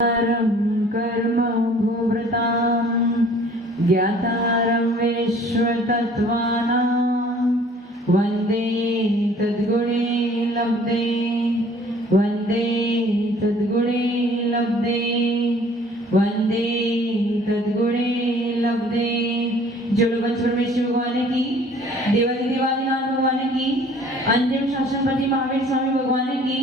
कर्म भूभृतां ज्ञातारं विश्वतत्त्वानां वन्दे तद्गुणे लब्धे वन्दे तद्गुणे लब्धे वन्दे तद्गुणे लब्धे। जोड़ो वंश परमेश्वर भगवान की, देवादि देवादिनाथ भगवान की, अंतिम शासनपति महावीर स्वामी भगवान की,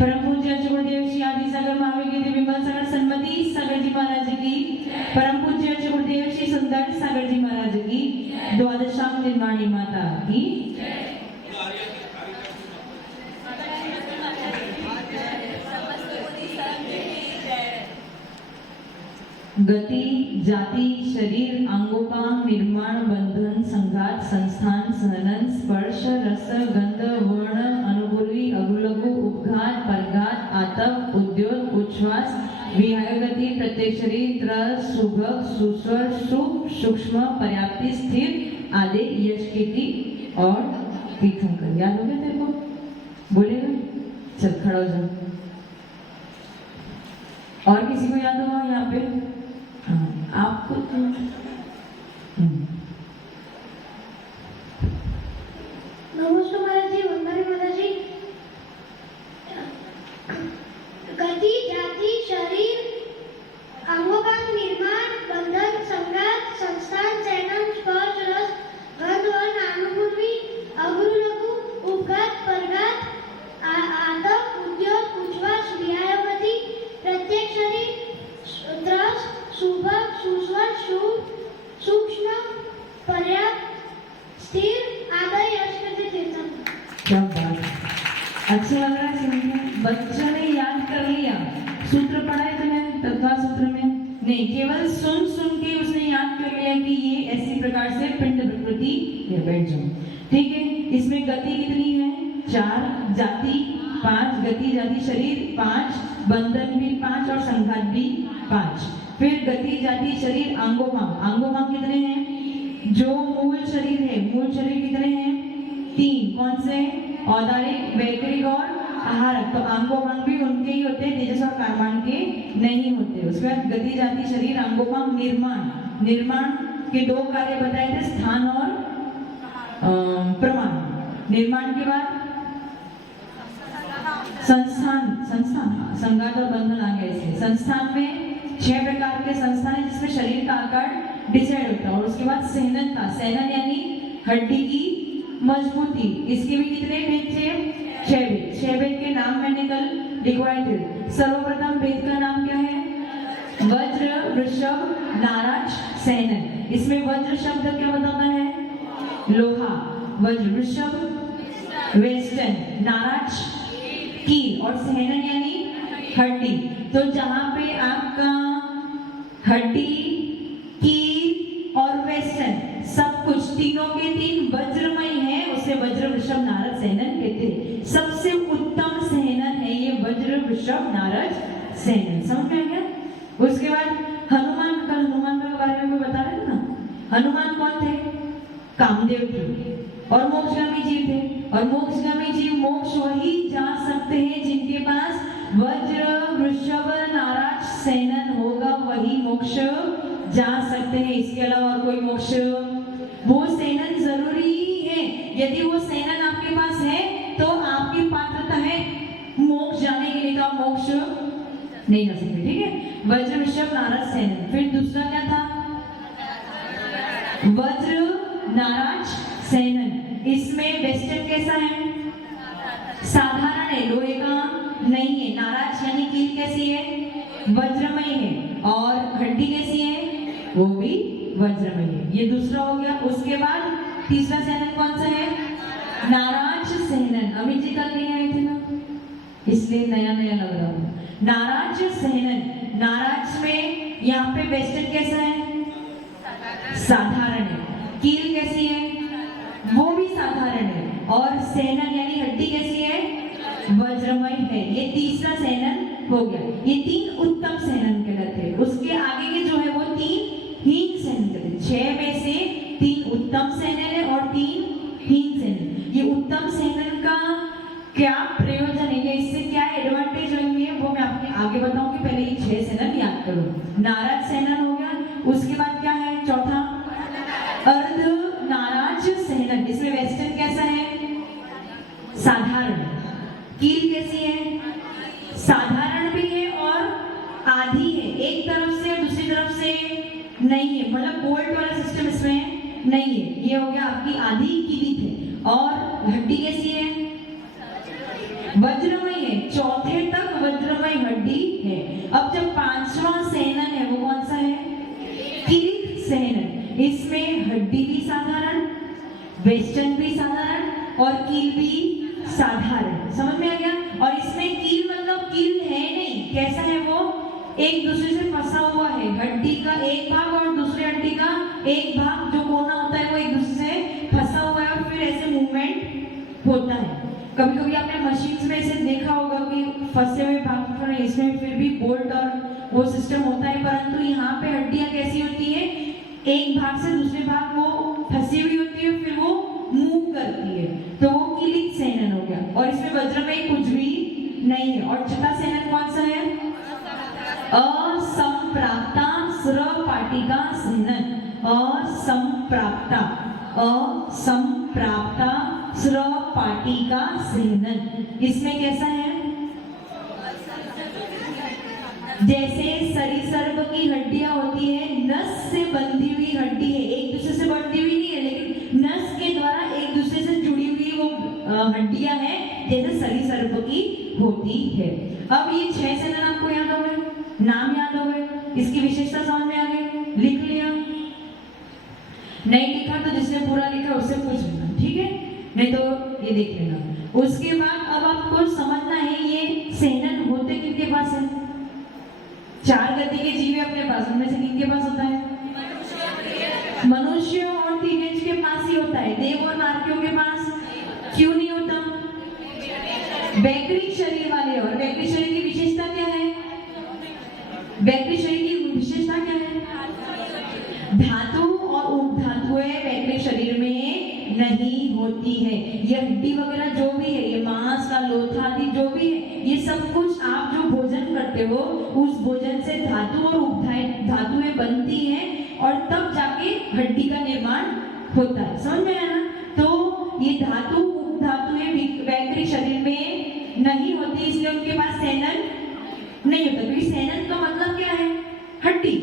परम पूज्य गुरुदेव श्री आदि सागर महावीर के विमल सागर सन्मति सागर जी महाराज की, परम पूज्य गुरुदेव श्री सुंदर सागर जी महाराज की, द्वादशांग निर्माणी माता की। गति जाति शरीर अंगोपांग निर्माण बंधन संघात संस्थान सहनन स्पर्श रस गंध वर्ण अनुभूति अगुलघु उपघात परघात आतप उद्योग उच्छ्वास विहायगति प्रत्येक शरीर त्रस सुभग सुस्वर सुख सूक्ष्म पर्याप्ति स्थिर आदि यश कीर्ति और तीर्थंकर। याद हो गया तेरे को? बोलेगा? चल खड़ा हो जा। और किसी को याद होगा यहाँ पे? आपको तो नमस्कार महाराज जी, वंदना माता जी। गति जाति शरीर अंगोपांग निर्माण बंधन संघात संस्थान चयन स्पर्श रस गंध वर्ण अनुभूति अगुरु लघु उपघात परघात आतप उद्योग उच्छ्वास विहायगति प्रत्येक शरीर त्रस सुभग सुस्वर सूक्ष्म पर्याप्त स्थिर आदि यश कीर्ति तीर्थंकर। क्या बात, अच्छा लग रहा है सुनने। बच्चों ने याद कर लिया। सूत्र पढ़ा है तुमने तत्वा सूत्र में? नहीं, केवल सुन के उसने याद कर लिया कि ये ऐसी प्रकार से पिंड प्रकृति है। बैठ जाओ, ठीक है। इसमें गति कितनी है? 4, जाति 5, गति जाति शरीर 5, बंधन भी 5 और संघात भी 5। फिर गति जाति शरीर अंगोपांग कितने हैं? जो मूल शरीर है, मूल शरीर कितने हैं? 3। कौन से? औदारिक, वैकृतिक और आहारक। तो अंगोपांग भी उनके ही होते हैं, तेजस और कार्माण के नहीं होते। उसके बाद गति जाति शरीर अंगोपांग निर्माण के 2 कार्य बताए थे, स्थान और प्रमाण। निर्माण के बाद संघात और बंधन आ गया। इसलिए संस्थान में 6 प्रकार के संस्थान है जिसमें शरीर का आकार डिसाइड होता है। और उसके बाद सहनन यानी हड्डी की मजबूती। इसके भी कितने भेद थे? 6 भेद। 6 भेद के नाम मैंने कल लिखवाए थे। सर्वप्रथम भेद का नाम क्या है? वज्र वृषभ नाराज सहनन। इसमें वज्र शब्द क्या बताता है? लोहा। वज्र वृषभ वेस्टर्न, नाराज कील और सहनन यानी हड्डी। तो जहां पे आपका हड्डी कील और वेस्टर्न सब कुछ तीनों के 3 वज्रमय है, उसे वज्र वृषभ नारद सहनन कहते हैं। सबसे उत्तम सहनन है ये वज्र वृषभ नारद सहनन। समझ में आ गया? उसके बाद हनुमान के बारे में बता रहे थे ना। हनुमान कौन थे? कामदेव थे और मोक्षगामी जीव थे। और मोक्षगामी जीव मोक्ष वही जा सकते हैं जिनके पास वज्र वृषभ नाराज सहनन होगा, वही मोक्ष जा सकते हैं। इसके अलावा और कोई मोक्ष, वो सहनन जरूरी है। यदि वो सहनन आपके पास है तो आपकी पात्रता है मोक्ष जाने के लिए, तो आप मोक्ष नहीं जा सकते। ठीक है, वज्र वृषभ नाराज सहनन। फिर दूसरा क्या था? वज्र नाराज सहनन। इसमें वेस्टर्न कैसा है? साधारण है, लोहे का नहीं है। नाराज यानी कील कैसी है? वज्रमय है। और हड्डी कैसी है? वो भी वज्रमय है। ये दूसरा हो गया। उसके बाद तीसरा सहनन कौन सा है? नाराज सहनन। अमित जी कल नहीं आए थे ना, इसलिए नया लग रहा है। नाराज सहनन। नाराज में यहाँ पे वेस्टर्न कैसा है? साधारण है। कील कैसी है? वो भी साधारण है। और सहनन यानी हड्डी कैसी है? वज्रमय है। ये तीसरा सहनन हो गया। ये 3 उत्तम सहनन कहलाते हैं। उसके आगे के जो है वो 3 हीन सहनन कहते हैं। 6 में से 3 उत्तम सहनन है और 3 हीन सहनन। ये उत्तम सहनन का क्या प्रयोजन है, इससे क्या एडवांटेज होंगे वो मैं आपको आगे बताऊंगी। पहले ये 6 सेनन याद करो। नाराज सेनन हो गया, उसके बाद क्या है चौथा, अर्ध नाराज सेनन। इसमें वेस्टर्न कैसा है, साधारण। कील कैसी है, साधारण भी है और आधी है, एक तरफ से और दूसरी तरफ से नहीं है, मतलब बोल्ट वाला सिस्टम इसमें नहीं है। ये हो गया आपकी आधी कीली थे। और हड्डी कैसी है, वज्रमय है, चौथे तक वज्रमय हड्डी है। अब जब 5वां सेनन है वो कौन सा है, किरीट सेनन। इसमें हड्डी भी साधारण, वेस्टर्न भी साधारण और कील भी साधारण। समझ में आ गया। और इसमें कील मतलब कील है नहीं, कैसा है वो, एक दूसरे से फंसा हुआ है। हड्डी का एक भाग और दूसरी हड्डी का एक भाग जो कोना होता है वो एक दूसरे से फंसा हुआ है और फिर ऐसे मूवमेंट होता है। कभी कभी आपने मशीन्स में ऐसे देखा होगा कि फंसे हुए भाग पर इसमें फिर भी बोल्ट और वो सिस्टम होता है, परंतु यहाँ पे हड्डियां कैसी होती है, एक भाग से दूसरे भाग वो फंसी हुई होती है, फिर वो मूव करती है, तो वो कीलित सेनन हो गया। और इसमें वज्र में कुछ भी नहीं है। और छठा सेनन कौन सा है, असंप्राप्ता स्रपाटिका सेनन। असंप्राप्ता, असंप्राप्ता स्रपाटिका सेनन। इसमें कैसा है, जैसे सरीसृप की हड्डियां होती है, नस से बंधी हुई हड्डी है, एक दूसरे से बंधी हुई नहीं है लेकिन नस के द्वारा एक दूसरे से जुड़ी हुई वो हड्डियां हैं, जैसे सरीसृप की होती है। अब ये 6 सेनन आपको याद हो गए, नाम याद हो गए, इसकी विशेषता समझ में आ गई, लिख लिया। नहीं लिखा तो जिसने पूरा लिखा उससे पूछ लेना, ठीक है, नहीं तो ये देख लेना। उसके बाद अब आपको समझना है ये सेनन होते किनके पास है, 4 गति के जीव है अपने पास, उनमें से किनके पास होता है, मनुष्यों और टीनेज के पास ही होता है। देव और नारकियों के पास क्यों नहीं होता, वैकृत शरीर वाले। और वैकृत शरीर की विशेषता क्या है, वैकृत शरीर की विशेषता क्या है, धातु और उपधातुएं वैकृत शरीर में नहीं होती है। ये हड्डी वगैरह जो भी है, ये मांस का लोथा आदि जो भी है, ये सब कुछ आप जो भोजन करते हो उस भोजन से धातु और धातुएं बनती हैं और तब जाके हड्डी का निर्माण होता है। समझ में आया ना। तो ये धातु उपधातुएं वैकृत शरीर में नहीं होती, इसलिए उनके पास सेनन नहीं होता। क्योंकि सेनन का मतलब क्या है, हड्डी।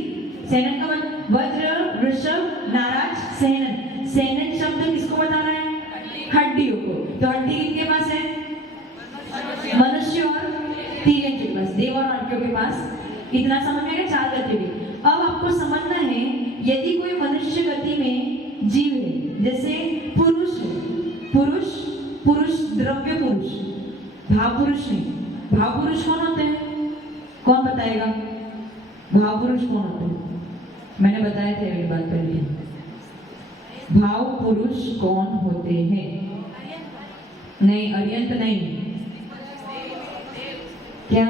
सेनन का मतलब वज्र, वृषभ, नाराज, सेनन। सेनन शब्द किसको बता रहा है, हड्डियों को। तो हड्डी किनके पास है, मनुष्य और टीनेज के पास, देव और नारकियों के पास। इतना समझ में आएगा, 4 गति हुई। अब आपको समझना है, यदि कोई मनुष्य गति में जीव है, जैसे पुरुष है, पुरुष द्रव्य पुरुष, भाव पुरुष नहीं। भाव पुरुष कौन होते हैं, कौन बताएगा, भाव पुरुष कौन होते हैं, मैंने बताया था एक बात पहले। भाव पुरुष कौन होते हैं, नहीं अर्यंत नहीं, क्या,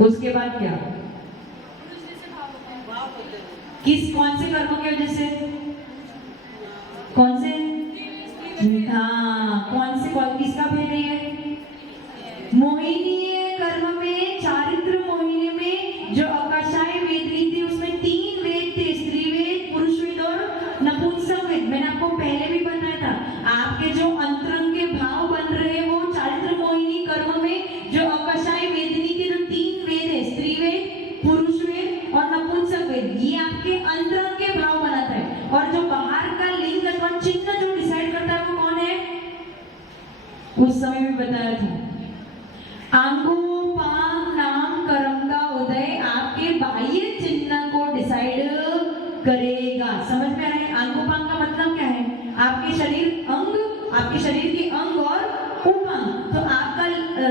उसके बाद क्या, किस कौन से कर्मों की वजह से, कौन से, हाँ कौन से, किसका भेद है, मोहिनीय कर्म में, चारित्र मोहिनी में जो आकाशाई वेद थी उसमें 3 वेद थे, स्त्री वेद, पुरुष वेद और नपुंसक वेद। मैंने आपको पहले भी बताया था, आपके जो अंतरंग के भाव बन रहे हैं वो चारित्र मोहिनी कर्म में जो आकाशाई वेदनी के जो 3 वेद है, स्त्री वेद, पुरुष वेद और नपुंसक वेद, ये आपके अंतरंग के भाव बनाता है। और जो बाहर का लिंग अथवा चिन्ह जो डिसाइड करता है वो कौन है, उस समय भी बताया था। आंगोपांग नाम कर्म का उदय आपके बाह्य चिन्ह को डिसाइड करेगा। समझ में आ रहा है, आंगोपांग का मतलब क्या है, आपके शरीर अंग, आपके शरीर के अंग और उपांग। तो आपका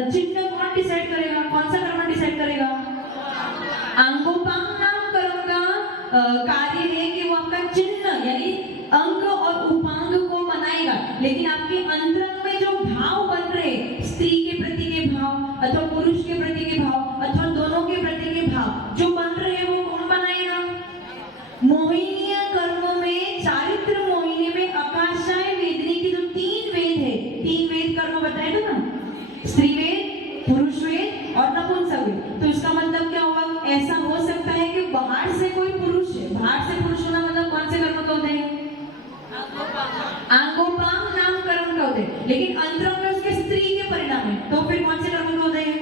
चिन्ह कौन डिसाइड करेगा, कौन सा कर्म डिसाइड करेगा, आंगोपांग नाम कर्म का कार्य है कि वो आपका चिन्ह यानी अंग और उपांग को बनाएगा। लेकिन आपके अंतरंग में जो भाव बन रहे, स्त्री के प्रति के भाव अथवा पुरुष के प्रति के भाव अथवा दोनों के प्रति के भाव जो बन रहे हैं वो कौन बनाएगा, मोहिनीय कर्म में, चारित्र मोहिनी में आकाशाय वेदनी की जो 3 वेद है, 3 वेद कर्म बताए थे ना, स्त्री वेद, पुरुष वेद और हुए, तो इसका मतलब क्या हुआ? ऐसा हो सकता है कि बाहर से कोई पुरुष है, बाहर से पुरुष होना मतलब कौन से कर्म का उदय है? आंगोपांग नाम कर्म का उदय, लेकिन अंतरंग में उसके स्त्री के परिणाम है, तो फिर कौन से कर्म का उदय है?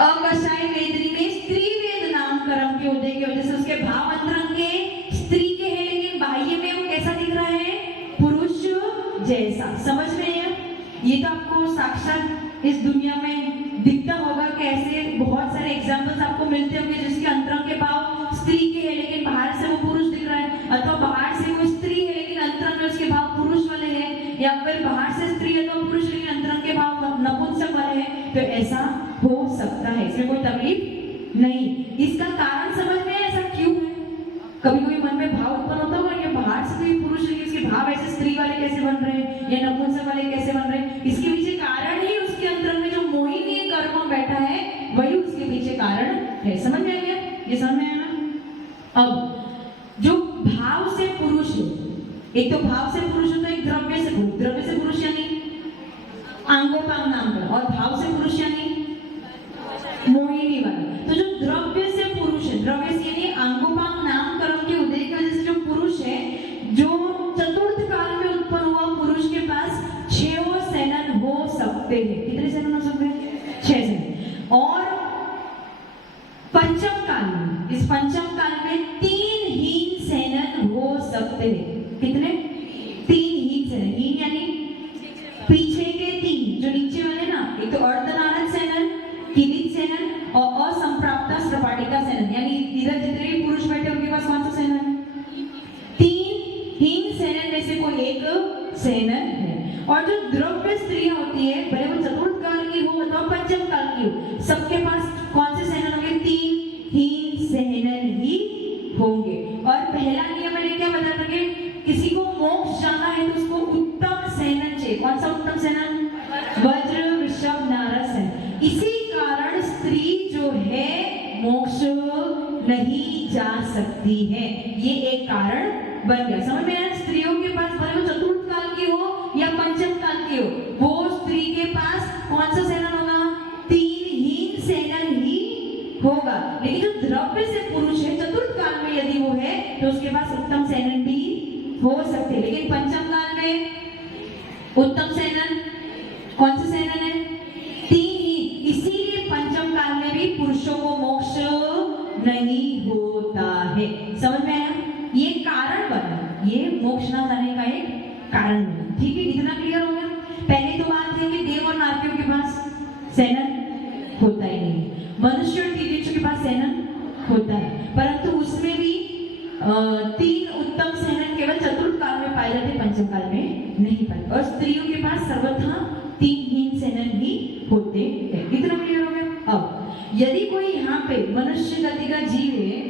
अकषाय वेदनी में स्त्री वेद नाम कर्म के उदय की वजह से उसके भाव अंतरंग के स्त्री के हैं, लेकिन बाह्य में वो कैसा दिख रहा है? पुरुष जैसा। समझ में आया? ये तो आपको साक्षात इस दुनिया में दिखता होगा कि ऐसे बहुत सारे एग्जाम्पल्स आपको मिलते होंगे जिसके अंतरंग के भाव स्त्री के हैं लेकिन बाहर से वो पुरुष दिख रहा है, अथवा बाहर से कोई स्त्री है लेकिन अंतरंग में उसके भाव पुरुष वाले हैं, या फिर बाहर से स्त्री है तो पुरुष लेकिन अंतरंग के भाव नपुंसक वाले हैं। तो ऐसा हो सकता है, इसमें कोई तकलीफ नहीं। इसका कारण समझ में ऐसा क्यों है? कभी कभी मन में भाव उत्पन्न होता होगा कि बाहर से कोई पुरुष लेकिन उसके भाव ऐसे स्त्री वाले कैसे बन रहे हैं या नपुंसक वाले कैसे बन रहे हैं? इसके पीछे कारण ही उसके अंतरंग में जो मोहिनी कर्म बैठा है वही उसके पीछे कारण है। समझ में आ गया? ये समझ में आया ना? अब जो भाव से पुरुष है, एक तो भाव से पुरुष होता है, एक द्रव्य से पुरुष। द्रव्य से पुरुष यानी आंगोपांग नाम का, और भाव से पुरुष यानी मोहिनी वाला। तो जो द्रव्य से पुरुष है, द्रव्य से यानी आंगोपांग नाम कर्म के उदय की वजह से जो पुरुष है, जो चतुर्थ काल में उत्पन्न हुआ पुरुष के पास 6 सेनन हो सकते हैं। कितने सेनन हो सकते हैं? 6 सेनन। और पंचम काल में, इस पंचम काल में 3 हीन सेनन हो सकते हैं। कितने? 3 हीन सेनन। हीन यानी पीछे के 3, जो नीचे वाले ना, एक तो अर्धनारद सेनन, किलित सेनन और असंप्राप्ता स्त्रपाटिका सेनन, यानी इधर जितने भी पुरुष बैठे उनके पास कौन सा सेनन? 3 हीन सेनन में से कोई एक सेनन है। और जो द्रव्य स्त्रियां होती है, भले वो चतुर्थ काल की हो अथवा पंचम काल की हो, सबके पास कौन से सेनन होंगे? 3 हीन सेनन ही होंगे। और पहला नियम मैंने क्या बताया था कि किसी को मोक्ष जाना है तो उसको उत्तम सेनन चाहिए। कौन सा उत्तम सेनन? वज्र वृषभ नारद सेनन। इसी कारण स्त्री जो है मोक्ष नहीं जा सकती है, ये एक कारण बन गया। समझ में आया? स्त्रियों के पास भले वो चतुर्थ काल की हो या पंचम काल की हो, वो स्त्री के पास कौन सा सेनन होगा? 3 हीन सेनन ही होगा। लेकिन जो द्रव्य से पुरुष है, चतुर्थ काल में यदि वो है तो उसके पास उत्तम सेनन भी हो सकते हैं। लेकिन पंचम काल में उत्तम सेनन कौन से सेनन है? 3 ही। इसीलिए पंचम काल में भी पुरुषों को मोक्ष नहीं होता है। समझ में आया? ये कारण बना, ये मोक्ष ना जाने का एक कारण बना। ठीक है, इतना क्लियर हो गया? पहले तो बात है कि देव और नार्यों के पास सेनन होता ही नहीं, मनुष्य और तिर्यकों के पास सेनन होता है, परंतु उसमें भी 3 उत्तम सेनन केवल चतुर्थ काल में पाए जाते, पंचम काल में नहीं पाए। और स्त्रियों के पास सर्वथा 3 हीन सेनन ही होते हैं। इतना क्लियर हो गया? अब यदि कोई यहाँ पे मनुष्य गति का जीव है,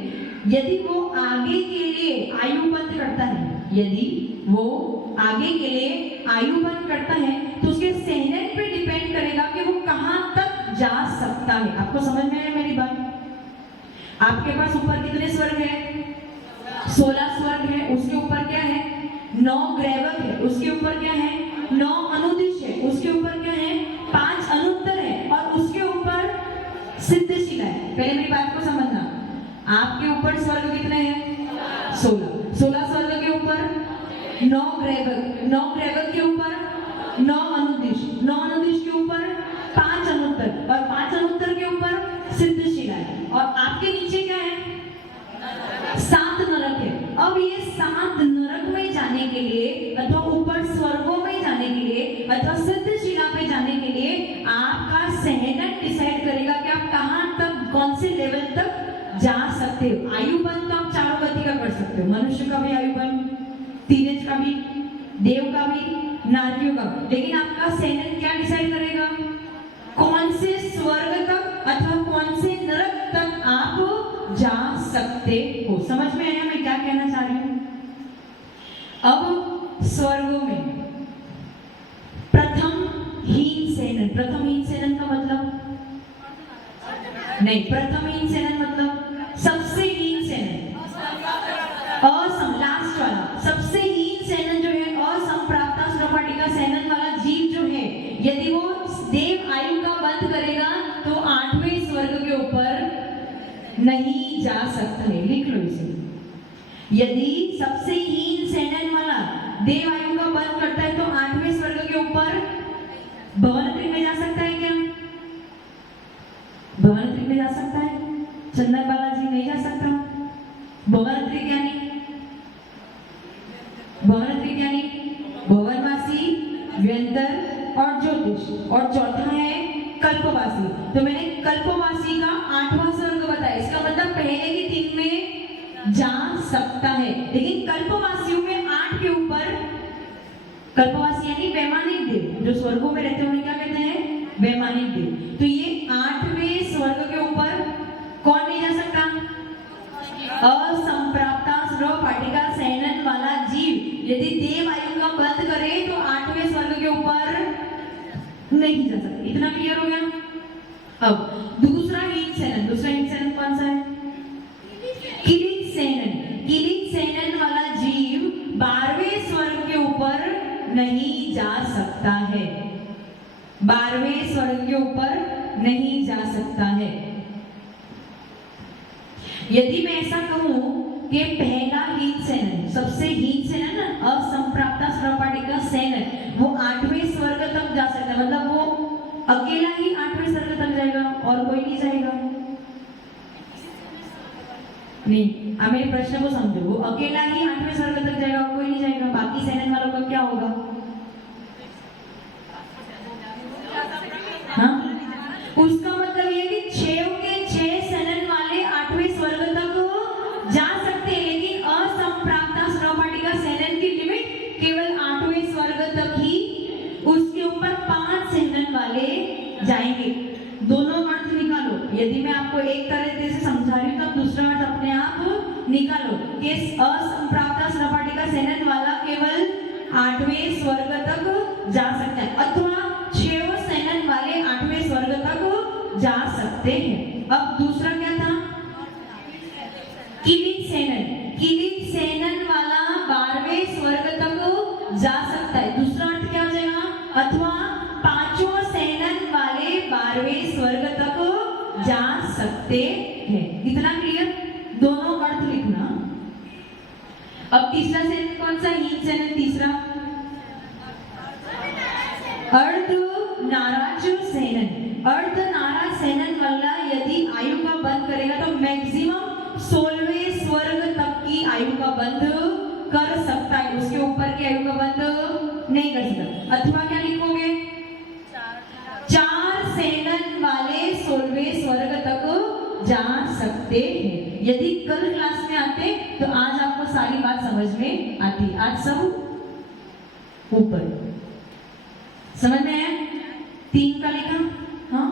यदि वो आगे के लिए आयु बंद करता है, यदि वो आगे के लिए आयु बंद करता है तो उसके सेनन पे डिपेंड करेगा कि वो कहां तक जा सकता है। आपको समझ में आया मेरी बात? आपके पास ऊपर कितने स्वर्ग है? 16 स्वर्ग है। उसके ऊपर क्या है? 9 ग्रैवक है। उसके ऊपर क्या है? 9 अनुदिश है। उसके ऊपर क्या है? 5 अनुत्तर है। और उसके ऊपर सिद्धशिला है। पहले मेरी बात को समझना, आपके ऊपर स्वर्ग कितने हैं? 16 स्वर्ग के ऊपर 9 ग्रैवक, 9 ग्रैवक के ऊपर 9 अनुदिश, 9 अनुदिश के ऊपर 5 अनुत्तर, और 5 अनुत्तर के ऊपर सिद्धशिला है। और आपके नीचे क्या है? 7 नरक है। अब ये 7 नरक में जाने के लिए अथवा ऊपर स्वर्गों में जाने के लिए अथवा सिद्धशिला पे जाने के लिए आपका सेनन डिसाइड करेगा कि आप कहां तक, कौन से लेवल तक जा सकते हो। आयु बंद तो आप चारों गति का कर सकते हो, मनुष्य का भी आयु बंद, तिर्यक का भी, देव का भी, नारियों का। लेकिन आपका सेनन क्या डिसाइड करेगा? कौन से स्वर्ग तक अथवा कौन से नरक तक आप जा सकते हो। समझ में आया मैं क्या कहना चाह रही हूं? अब स्वर्गों में प्रथम हीन सेनन, प्रथम हीन सेनन का मतलब नहीं, प्रथम हीन सेनन मतलब सबसे हीन सेनन, लास्ट वाला सबसे हीन सेनन जो है, असंप्राप्ता स्त्रपाटिका सेनन वाला जीव जो है, यदि वो देव आयु का बंद करेगा तो तो 8वें स्वर्ग के ऊपर नहीं जा सकता है। लिख लो इसे। यदि सबसे हीन सेनन वाला देव आयु का बंध करता है तो 8वें स्वर्ग के ऊपर भवनत्री में जा सकता है क्या? भवनत्री में जा सकता है? चंदन बालाजी नहीं जा सकता। भवनत्री क्या नहीं? भवनत्री क्या नहीं? भवनवासी, व्यंतर और ज्योतिष, और चौथा है कल्पवासी। तो मैंने कल्पवासी का 8वां स्वर्ग बताया। इसका मतलब पहले की 3 में जा सकता है, लेकिन कल्पवासियों में 8 के ऊपर, कल्पवासी यानी वैमानिक देव, जो स्वर्गों में रहते हैं उन्हें क्या कहते हैं? वैमानिक देव। तो ये 8वें स्वर्ग के ऊपर कौन नहीं जा सकता? असंप्राप्ता स्रवपाटिका सेनन वाला जीव यदि देव आयु का बंध करे तो 8वें स्वर्ग के ऊपर नहीं जा सकता। इतना क्लियर हो गया? अब दूसरा हीन सेनन, दूसरा हीन सेनन कौन सा है? किलित सेनन। किलित सेनन वाला जीव 12वें स्वर्ग के ऊपर नहीं जा सकता है। 12वें स्वर्ग के ऊपर नहीं जा सकता है। यदि मैं ऐसा कहूं कि पहला हीन सेनन, सबसे हीन सेनन, असंप्राप्ता स्रवपाटिका सेनन, वो 8वें स्वर्ग तक जा सकता है, मतलब वो अकेला ही 8वें स्वर्ग तक जाएगा और कोई नहीं जाएगा? नहीं, आप मेरे प्रश्न को समझो। वो अकेला ही 8वें स्वर्ग तक जाएगा और कोई नहीं जाएगा। बाकी सेनन वालों का क्या होगा? हाँ, उसका मतलब ये कि 6 के 6 सेनन वाले 8वें स्वर्ग तक जा सकते हैं, लेकिन असंप्राप्ता स्रवपाटिका सेनन की लिमिट केवल 8वें स्वर्ग तक ही। उसके ऊपर 5 सेनन वाले जाएंगे। दोनों अर्थ निकालो। यदि मैं आपको एक तरीके से समझा रही हूँ तो दूसरा अर्थ अपने आप निकालो कि असंप्राप्ता स्रवपाटिका सेनन वाला केवल 8वें स्वर्ग तक जा सकता है, अथवा 6 सेनन वाले 8वें स्वर्ग तक जा सकते हैं। अब दूसरा क्या था? किलित सेनन। किलित सेनन वाला 12वें स्वर्ग तक जा सकता है। दूसरा अर्थ क्या हो जाएगा? अथवा 5 सेनन वाले 12वें स्वर्ग तक जा सकते हैं। इतना क्लियर? दोनों अर्थ लिखना। अब तीसरा सेनन कौन सा? हीन सेनन तीसरा अर्ध नाराज सेनन। अर्ध नाराज सेनन वाला यदि आयु का बंध करेगा तो मैक्सिमम 16वें स्वर्ग तक की आयु का बंध कर सकता है, उसके ऊपर की आयु का बंध नहीं कर सकता। अथवा क्या लिखोगे? 4 सेनन वाले 16वें स्वर्ग तक जा सकते हैं। यदि कल क्लास में आते तो आज आपको सारी बात समझ में आती। आज सब ऊपर समझ में आया? 3 का लिखा। हाँ,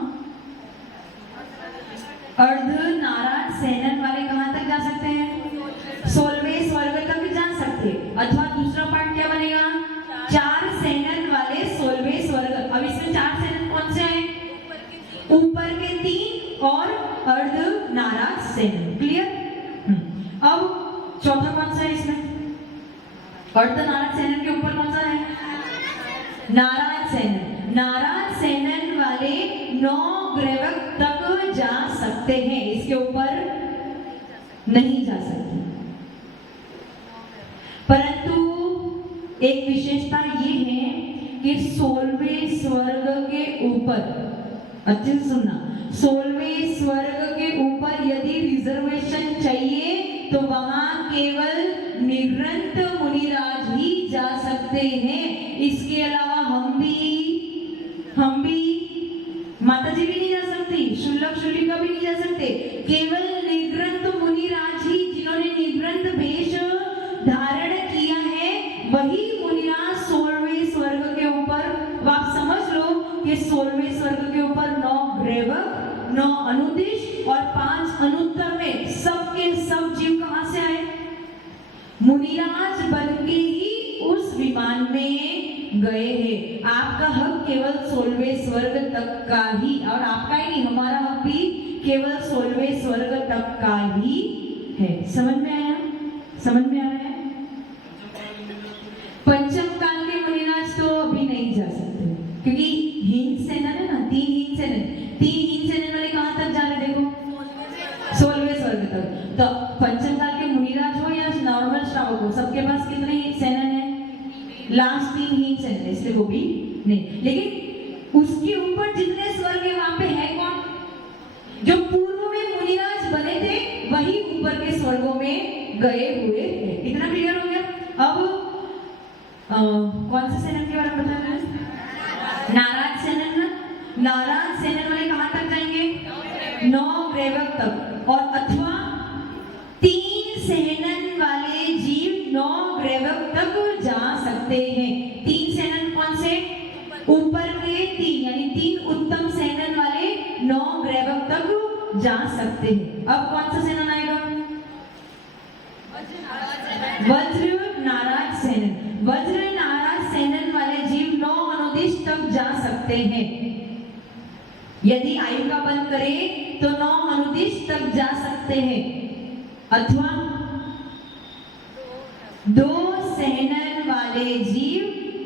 अर्ध नाराज सेनन वाले कहां तक जा सकते हैं? 16वें स्वर्ग तक जा सकते हैं। अथवा दूसरा पार्ट क्या बनेगा? 4 सेनन वाले 16वें स्वर्ग। अब इसमें 4 सेनन कौन से हैं? ऊपर के 3 और अर्ध नाराज सेनन। क्लियर? अब चौथा कौन सा है इसमें? अर्ध नाराज सेनन के ऊपर कौन सा है? नाराज सेनन। नाराज सेनन वाले 9 ग्रेवक तक जा सकते हैं, इसके ऊपर नहीं जा सकते। परंतु एक विशेषता ये है कि 16वें स्वर्ग के ऊपर, अच्छे से सुनना, 16वें स्वर्ग के ऊपर यदि रिजर्वेशन चाहिए तो वहां केवल निरंत मुनिराज ही जा सकते हैं। इसके अलावा हम भी माता जी भी नहीं जा सकती, शुल्लक शुल्लिका भी नहीं जा सकते। केवल निग्रंथ मुनिराज ही, जिन्होंने निग्रंथ भेष धारण किया है, वही मुनिराज 16वें स्वर्ग के ऊपर। आप समझ लो कि 16वें स्वर्ग के ऊपर 9 ग्रेवक, 9 अनुदिश और 5 अनुत्तर में सबके सब जीव कहां से आए? मुनिराज बन के ही उस विमान में गए हैं। आपका हक केवल 16वें स्वर्ग तक का ही, और आपका ही नहीं, हमारा हक भी केवल 16वें स्वर्ग तक का ही है। समझ में आया? समझ में आ रहा है? पंचम काल के मुनिराज तो अभी नहीं जा सकते, क्योंकि हीन सेनन है ना, 3 हीन सेनन लास्ट 3 हीन सेनन, इसलिए वो भी नहीं। लेकिन उसके ऊपर जितने स्वर्ग है वहां पे है कौन? जो पूर्व में मुनिराज बने थे वही ऊपर के स्वर्गों में गए हुए हैं। इतना क्लियर हो गया। अब कौन से सेनन के बारे में बता रहे हैं? नाराज सेनन ना। नाराज सेनन वाले कहां तक जाएंगे? 9 ग्रेवक तक। और अथवा 3 सेनन वाले जीव 9 ग्रेवक तक जा सकते हैं। 3 सेनन कौन से? ऊपर के 3, यानी 3 उत्तम सेनन वाले 9 ग्रेवक तक जा सकते हैं। अब कौन सा सेनन आएगा? वज्र नाराज सेनन। वज्र नाराज सेनन वाले जीव 9 अनुदिश तक जा सकते हैं। यदि आयु का बल करे तो 9 अनुदिश तक जा सकते हैं। अथवा 2 सेनन वाले जीव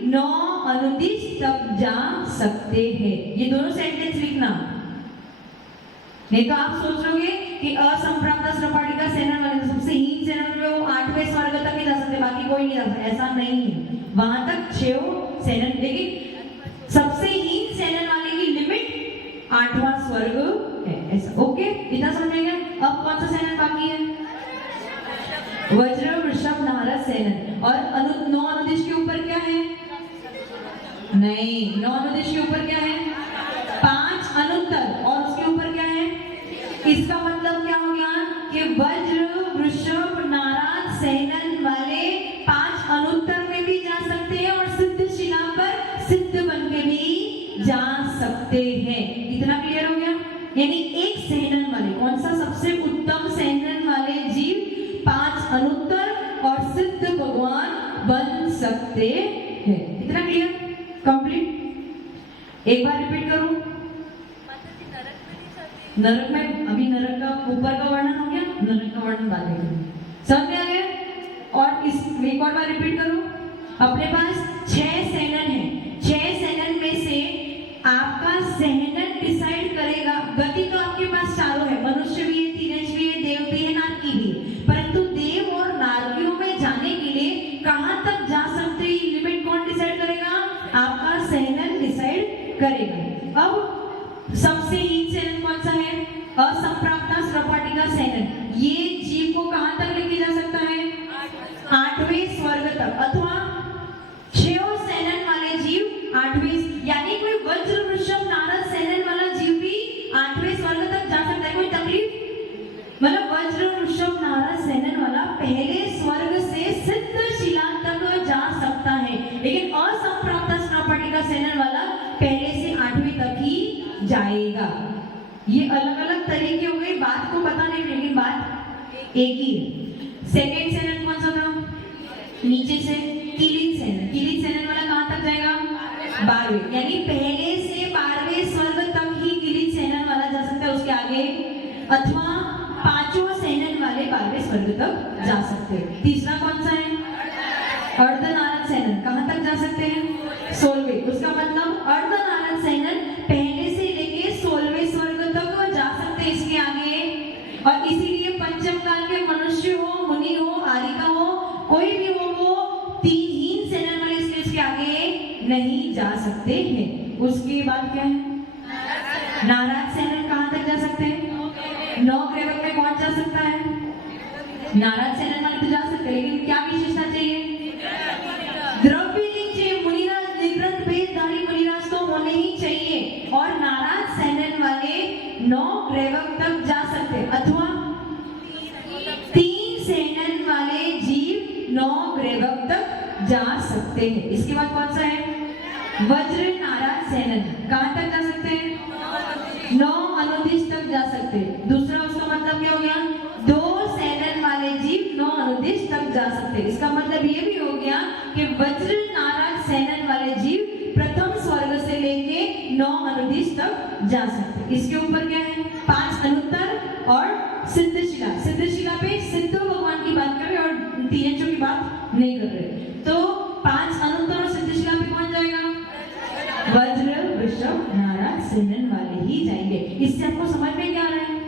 9 अनुदिश तक जा सकते हैं। ये दोनों सेंटेंस लिखना, नहीं तो आप सोच लोगे कि असंप्राप्त स्त्रपाटिका सेनन वाले सबसे हीन सेनन में वो 8वें स्वर्ग तक ही जा सकते, बाकी कोई नहीं जा सकता। ऐसा नहीं है, वहां तक 6 सेनन, लेकिन सबसे हीन सेनन वाले की लिमिट 8वां स्वर्ग है। ऐसा ओके, इतना समझ में गया। अब कौन सा सेनन बाकी है? वज्र वृषभ नारद सेनन। और 9 अनुदिश के ऊपर क्या है? नहीं, 9 अनुदिश के ऊपर क्या है? 5 अनुत्तर। और उसके ऊपर क्या है? इसका मतलब क्या हो गया कि वज्र वृषभ नारद सेनन वाले 5 अनुत्तर में भी जा सकते हैं और सिद्ध शिला पर सिद्ध बन के भी जा सकते हैं। इतना क्लियर हो गया। यानी एक सेनन वाले, कौन सा सबसे उत्तम सेनन वाले जीव 5 अनुत्तर और सिद्ध भगवान बन सकते हैं। इतना क्लियर, कंप्लीट। एक बार रिपीट करूं। नरक में, अभी नरक का ऊपर का वर्णन हो गया, नरक का वर्णन बाद में। समझ में आ गया? और इस एक और बार रिपीट करूं। अपने पास 6 सेनन है। 6 सेनन में से आपका सेनन डिसाइड करेगा। गति तो आपके पास चारों है, मनुष्य भी है, तिरंज भी है, देव भी है, नारकी भी है। परंतु देव और नारकियों में जाने के लिए कहां तक जा सकते हैं, लिमिट कौन डिसाइड करेगा? आपका सेनन डिसाइड करेगा। अब सबसे हीन सेनन कौन सा है? असंप्राप्त स्त्रपाटिका सेनन। ये जीव को कहां तक लेके जा सकता है? 8वें स्वर्ग तक। अथवा 6 सेनन वाले जीव 8वें, यानी कोई वज्र वृषभ नारद सेनन वाला जीव भी 8वें स्वर्ग तक जा सकता है। कोई तकलीफ? मतलब वज्र वृषभ नारद सेनन वाला पहले स्वर्ग से सिद्ध शिला तक जा सकता है, लेकिन असंप्राप्त स्त्रपाटिका सेनन वाला पहले से 8वीं तक ही जाएगा। ये अलग अलग तरीके हो गए, बात को पता नहीं, लेकिन बात एक ही है। सेकेंड सेनन कौन सा था? नीचे से किलिन सेनन। किलिन सेनन वाला कहां तक जाएगा? 12वें, यानी पहले से 12वें स्वर्ग तक ही किलिन सेनन वाला जा सकता है, उसके आगे। अथवा 5वां सेनन वाले 12वें स्वर्ग तक जा सकते हैं। तीसरा कौन सा है? अर्धनारद सेनन। कहां तक जा सकते हैं? 16वें। उसका मतलब अर्धनारद सेनन पहले से लेके 16वें स्वर्ग तक जा सकते हैं, इसके आगे। और इसीलिए पंचम काल के मनुष्य हो, मुनि हो, आरिका हो, कोई भी हो, वो 3 हीन सेनन वाले इसके आगे नहीं जा सकते हैं। उसके बाद क्या है? नाराज सेनन कहां तक जा सकते हैं? 9 ग्रेवक में कौन जा सकता है? नाराज सेनन वाले तो जा सकते हैं, लेकिन क्या विशेषता चाहिए? द्रव्य नीचे मुनिराज, निवृत्त भेदधारी मुनिराज तो होने ही चाहिए। और नाराज सेनन वाले 9 ग्रेवक तक जा सकते हैं। अथवा 3 सेनन वाले जीव 9 ग्रेवक तक जा सकते हैं। इसके बाद कौन सा है? वज्र नाराज सेनन। कहां तक जा सकते हैं? 9 अनुदिश तक जा सकते हैं। दूसरा उसका मतलब क्या हो गया? 2 सेनन वाले जीव 9 अनुदिश तक जा सकते हैं। इसका मतलब ये भी हो गया कि वज्र नाराज सेनन वाले जीव प्रथम स्वर्ग से लेके 9 अनुदिश तक जा सकते हैं। इसके ऊपर क्या है? 5 अनुत्तर और सिद्ध शिला। सिद्ध शिला पे सिद्ध भगवान की बात कर रहे और तीनों की बात नहीं कर रहे। तो 5 अनुत्तर और सिद्ध शिला पे कौन जाएगा? वज्र वृषभ नाराज सेनन वाले ही जाएंगे। इससे आपको समझ में क्या आ रहा है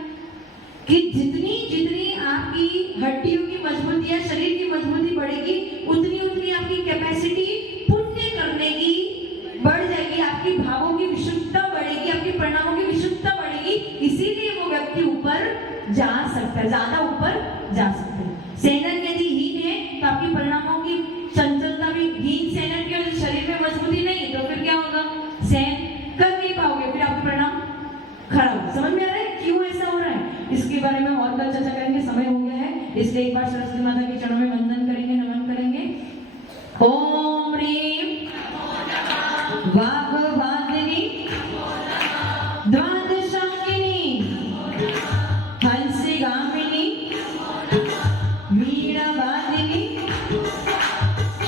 कि जितनी जितनी आपकी हड्डियों की मजबूती या शरीर की मजबूती बढ़ेगी, उतनी उतनी आपकी कैपेसिटी आपकी भावों की विशुद्धता बढ़ेगी, आपके परिणामों की विशुद्धता बढ़ेगी, इसीलिए वो व्यक्ति ऊपर जा सकता है, ज्यादा ऊपर जा सकता है। सेनन यदि हीन है तो आपकी परिणामों की चंचलता भी हीन सेनन के शरीर में मजबूती नहीं है तो फिर क्या होगा, सहन कर नहीं पाओगे, फिर आपके परिणाम खराब। समझ में आ रहा है क्यों ऐसा हो रहा है? इसके बारे में और कल चर्चा करेंगे, समय हो गया है, इसलिए एक बार सरस्वती माता के चरणों में वंदन करेंगे, नमन करेंगे। ओम ह्रीं वाग्वादिनी द्वादशाकिनी हंसिगामिनी वीणावादिनी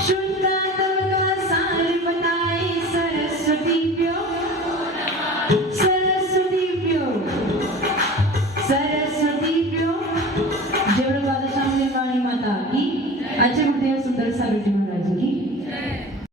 शुद्धात्मका सार्वदायी सरस्वतीभ्यो सरस्वतीभ्यो सरस्वतीभ्यो। जय बोलो द्वादशांगी वाणी माता की। अच्छे गुरुदेव सुंदर सा बेटी महाराज।